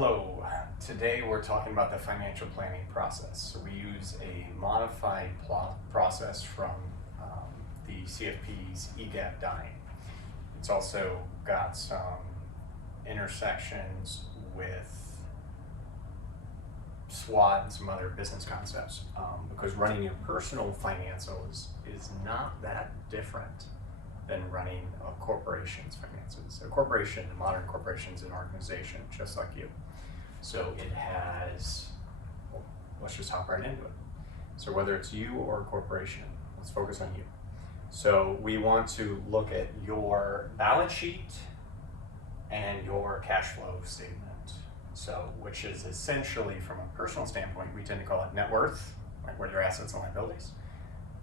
Hello, today we're talking about the financial planning process. So we use a modified process from the CFP's EGAP dying. It's also got some intersections with SWOT and some other business concepts because running your personal financials is not that different than running a corporation's finances. A corporation, a modern corporation, is an organization just like you. So it has, well, let's just hop right into it. So whether it's you or a corporation, let's focus on you. So we want to look at your balance sheet and your cash flow statement. So, which is essentially, from a personal standpoint, we tend to call it net worth, like what are your assets and liabilities,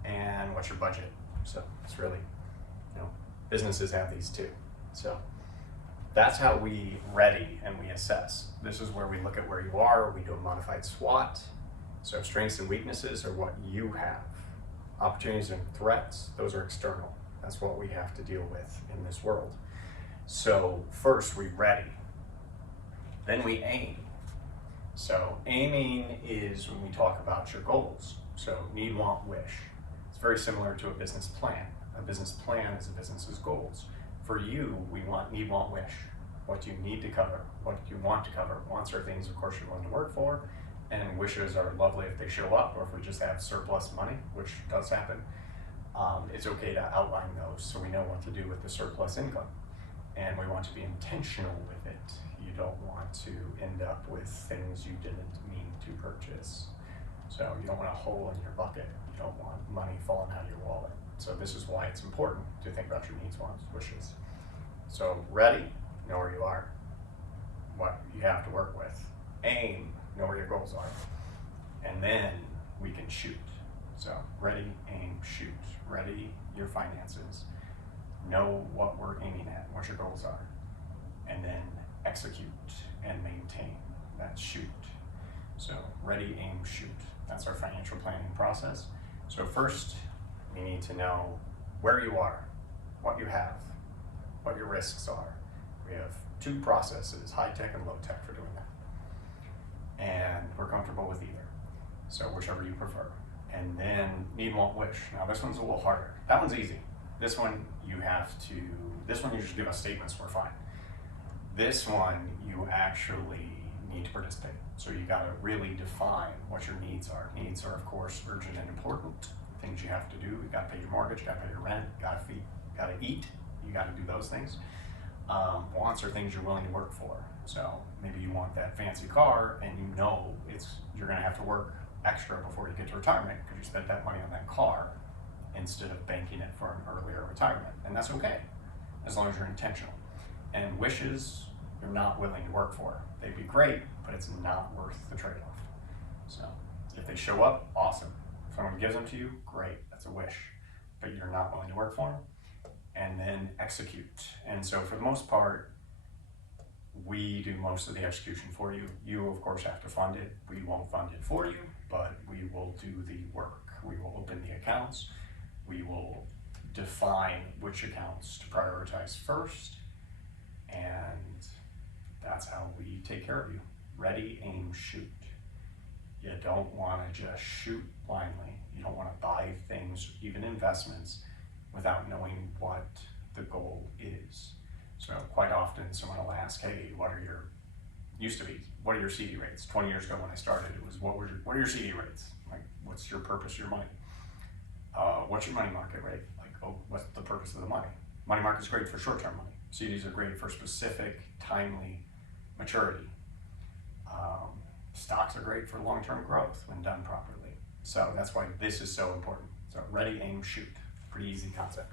and what's your budget. So it's really, businesses have these too. So that's how we ready and we assess. This is where we look at where you are. We do a modified SWOT. So strengths and weaknesses are what you have. Opportunities and threats, those are external. That's what we have to deal with in this world. So first we ready, then we aim. So aiming is when we talk about your goals. So need, want, wish. It's very similar to a business plan. A business plan is a business's goals. For you, we want need, want, wish. What you need to cover, what you want to cover. Wants are things, of course, you're willing to work for, and wishes are lovely if they show up, or if we just have surplus money, which does happen. It's okay to outline those so we know what to do with the surplus income. And we want to be intentional with it. You don't want to end up with things you didn't mean to purchase. So you don't want a hole in your bucket. You don't want money falling out of your wallet. So this is why it's important to think about your needs, wants, wishes. So ready, know where you are, what you have to work with. Aim, know where your goals are. And then we can shoot. So ready, aim, shoot. Ready your finances. Know what we're aiming at, what your goals are. And then execute and maintain. That's shoot. So ready, aim, shoot. That's our financial planning process. So first, we need to know where you are, what you have, what your risks are. We have two processes, high tech and low tech, for doing that. And we're comfortable with either. So whichever you prefer. And then need, want, wish. Now this one's a little harder. That one's easy. This one you just give us statements, we're fine. This one you actually need to participate. So you gotta really define what your needs are. Needs are, of course, urgent and important. Things you have to do. You gotta pay your mortgage, you gotta pay your rent, you gotta eat, you gotta do those things. Wants are things you're willing to work for. So maybe you want that fancy car and you know you're gonna have to work extra before you get to retirement because you spent that money on that car instead of banking it for an earlier retirement. And that's okay, as long as you're intentional. And wishes, you're not willing to work for. They'd be great, but it's not worth the trade-off. So if they show up, awesome. If someone gives them to you, great, that's a wish, but you're not willing to work for them. And then execute. And so for the most part, we do most of the execution for you. You, of course, have to fund it. We won't fund it for you, but we will do the work. We will open the accounts. We will define which accounts to prioritize first. And that's how we take care of you. Ready, aim, shoot. You don't want to just shoot blindly. You don't want to buy things, even investments, without knowing what the goal is. So quite often someone will ask, hey, what are your CD rates? 20 years ago when I started, it was, what are your CD rates? Like, what's your purpose of your money? What's your money market rate? Like, oh, what's the purpose of the money? Money market's great for short-term money. CDs are great for specific, timely maturity. Stocks are great for long-term growth when done properly. So that's why this is so important. So ready, aim, shoot. Pretty easy concept.